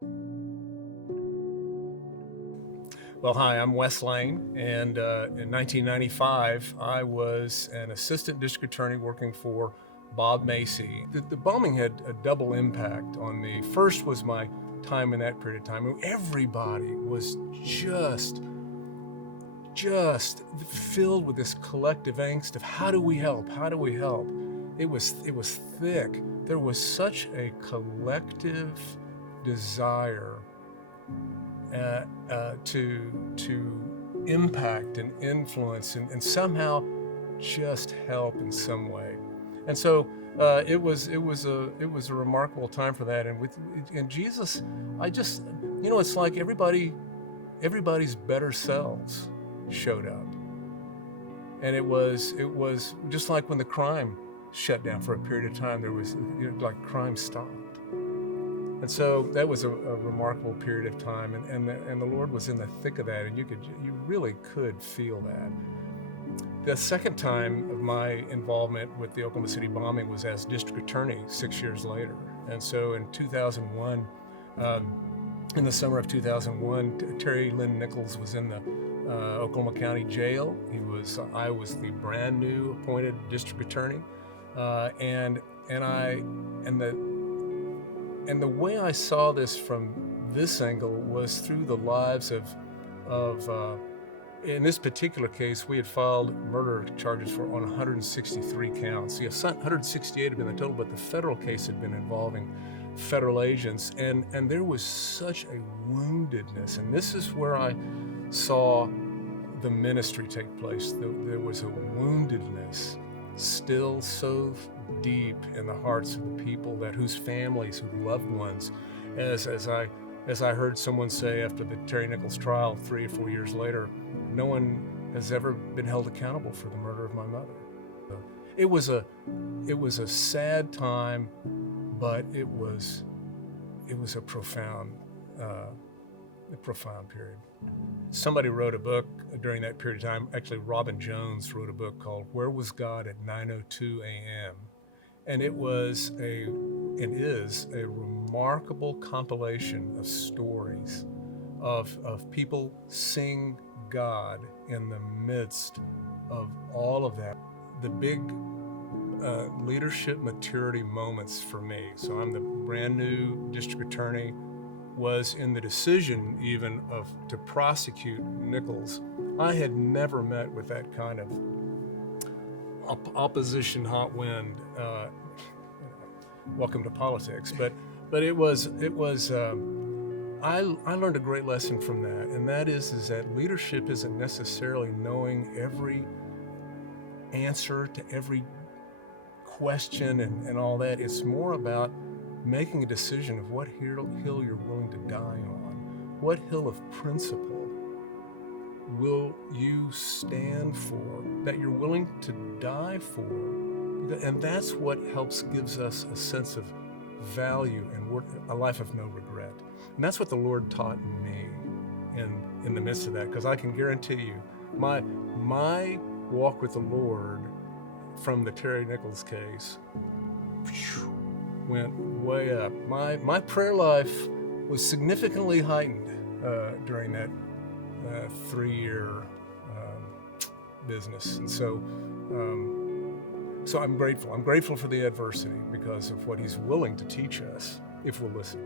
Well, hi, I'm Wes Lane, and in 1995, I was an assistant district attorney working for Bob Macy. The bombing had a double impact on me. First was my time in that period of time. Everybody was just filled with this collective angst of how do we help? How do we help? It was thick. There was such a collective desire to impact and influence and somehow just help in some way. And so it was a remarkable time for that. And with Jesus, I just it's like everybody's better selves showed up, and it was just like when the crime shut down for a period of time. There was like crime stopped. And so that was a remarkable period of time, and the Lord was in the thick of that, and you really could feel that. The second time of my involvement with the Oklahoma City bombing was as district attorney 6 years later. And so in 2001, in the summer of 2001, Terry Lynn Nichols was in the Oklahoma County Jail. I was the brand new appointed district attorney, and the way I saw this from this angle was through the lives of in this particular case, we had filed murder charges on 163 counts. 168 had been the total, but the federal case had been involving federal agents, and there was such a woundedness. And this is where I saw the ministry take place. There was a woundedness still so deep in the hearts of the people whose families, whose loved ones, as I heard someone say after the Terry Nichols trial 3 or 4 years later, no one has ever been held accountable for the murder of my mother. It was a sad time, but it was a profound period. Somebody wrote a book during that period of time. Actually, Robin Jones wrote a book called "Where Was God at 9:02 a.m." And it is a remarkable compilation of stories of people seeing God in the midst of all of that. The big leadership maturity moments for me. So I'm the brand new district attorney, was in the decision even to prosecute Nichols. I had never met with that kind of opposition, hot wind. Welcome to politics, but it was. I learned a great lesson from that, and that is that leadership isn't necessarily knowing every answer to every question and all that. It's more about making a decision of what hill you're willing to die on. What hill of principle will you stand for, that you're willing to die for? And that's what gives us a sense of value and a life of no regret. And that's what the Lord taught me in the midst of that, because I can guarantee you, my walk with the Lord from the Terry Nichols case went way up. My prayer life was significantly heightened during that 3-year business. And so I'm grateful. I'm grateful for the adversity because of what He's willing to teach us if we'll listen.